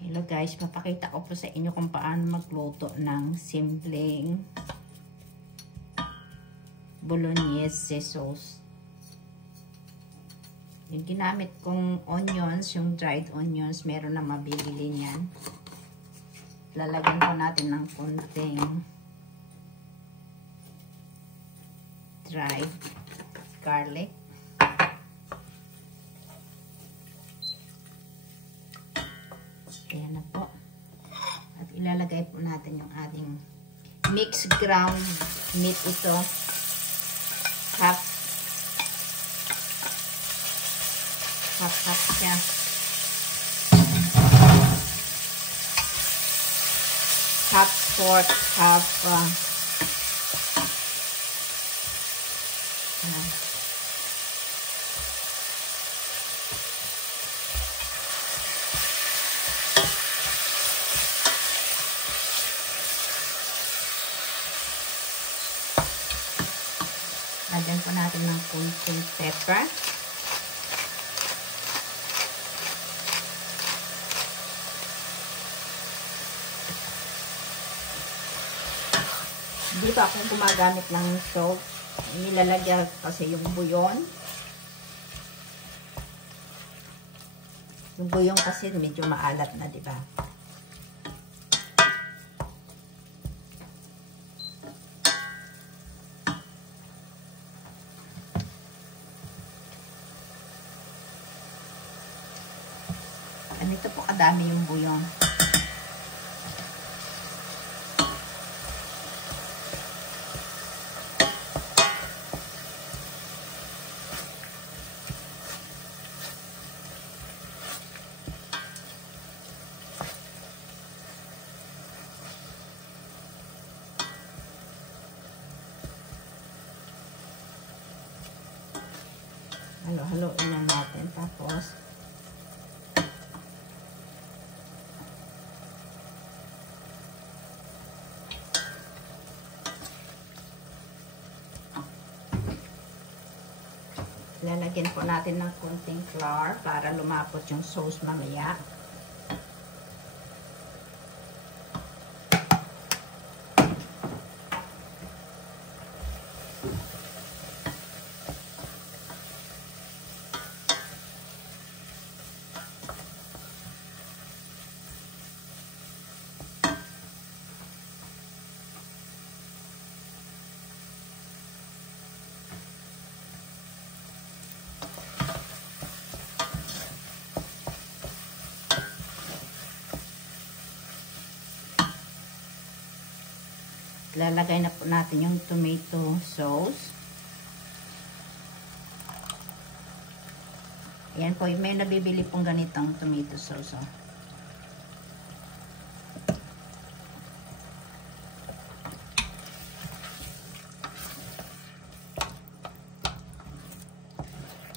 Hello guys, papakita ko po sa inyo kung paano magluto ng simpleng bolognese sauce. Yung ginamit kong onions, yung dried onions, meron na mabibili niyan. Lalagyan po natin ng konting dried garlic. Ayan na po. At ilalagay po natin yung ating mixed ground meat ito. Half siya. Half pork, half lagyan po natin ng kunting pepper. Hindi pa akong gumagamit ng salt. Nilalagyan kasi yung buyon. Yung buyon kasi medyo maalat na, di ba? Ganito po kadami yung buyon. Halo-haloin na natin. Tapos lalagyan po natin ng konting flour para lumapot yung sauce mamaya. Lalagay na po natin yung tomato sauce. Ayan po, may nabibili pong ganitong tomato sauce. Oh.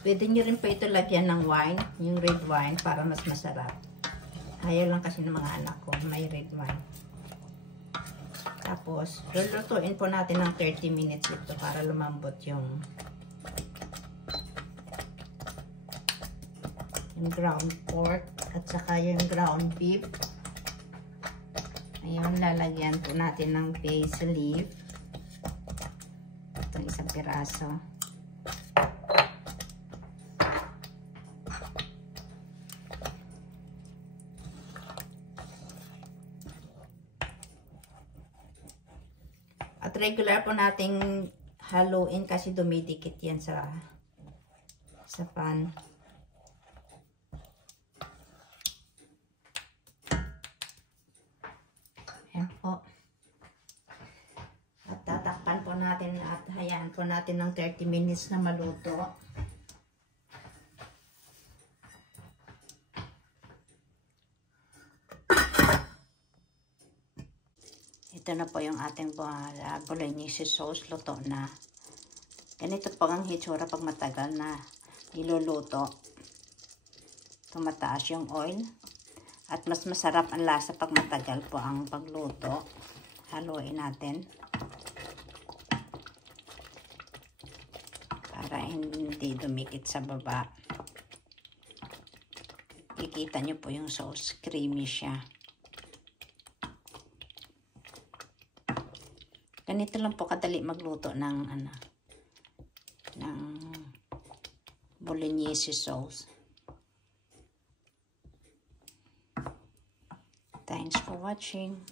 Pwede nyo rin po ito lagyan ng wine, yung red wine, para mas masarap. Ayaw lang kasi ng mga anak ko, may red wine. Tapos, lulutuin po natin ng 30 minutes ito para lumambot yung ground pork at saka yung ground beef. Ayun, lalagyan po natin ng basil leaf. Itong isang piraso. At regular po nating haluin kasi dumidikit yan sa pan. Ayan po. At tatakpan po natin at hayaan po natin ng 30 minutes na maluto. Ito na po yung ating bolognese sauce. Luto na. Ganito po ang hitsura pag matagal na niluluto. Tumataas yung oil. At mas masarap ang lasa pag matagal po ang pagluto. Haluin natin. Para hindi dumikit sa baba. makikita nyo po yung sauce. Creamy siya. Ganito lang po kadali magluto ng ng bolognese sauce. Thanks for watching.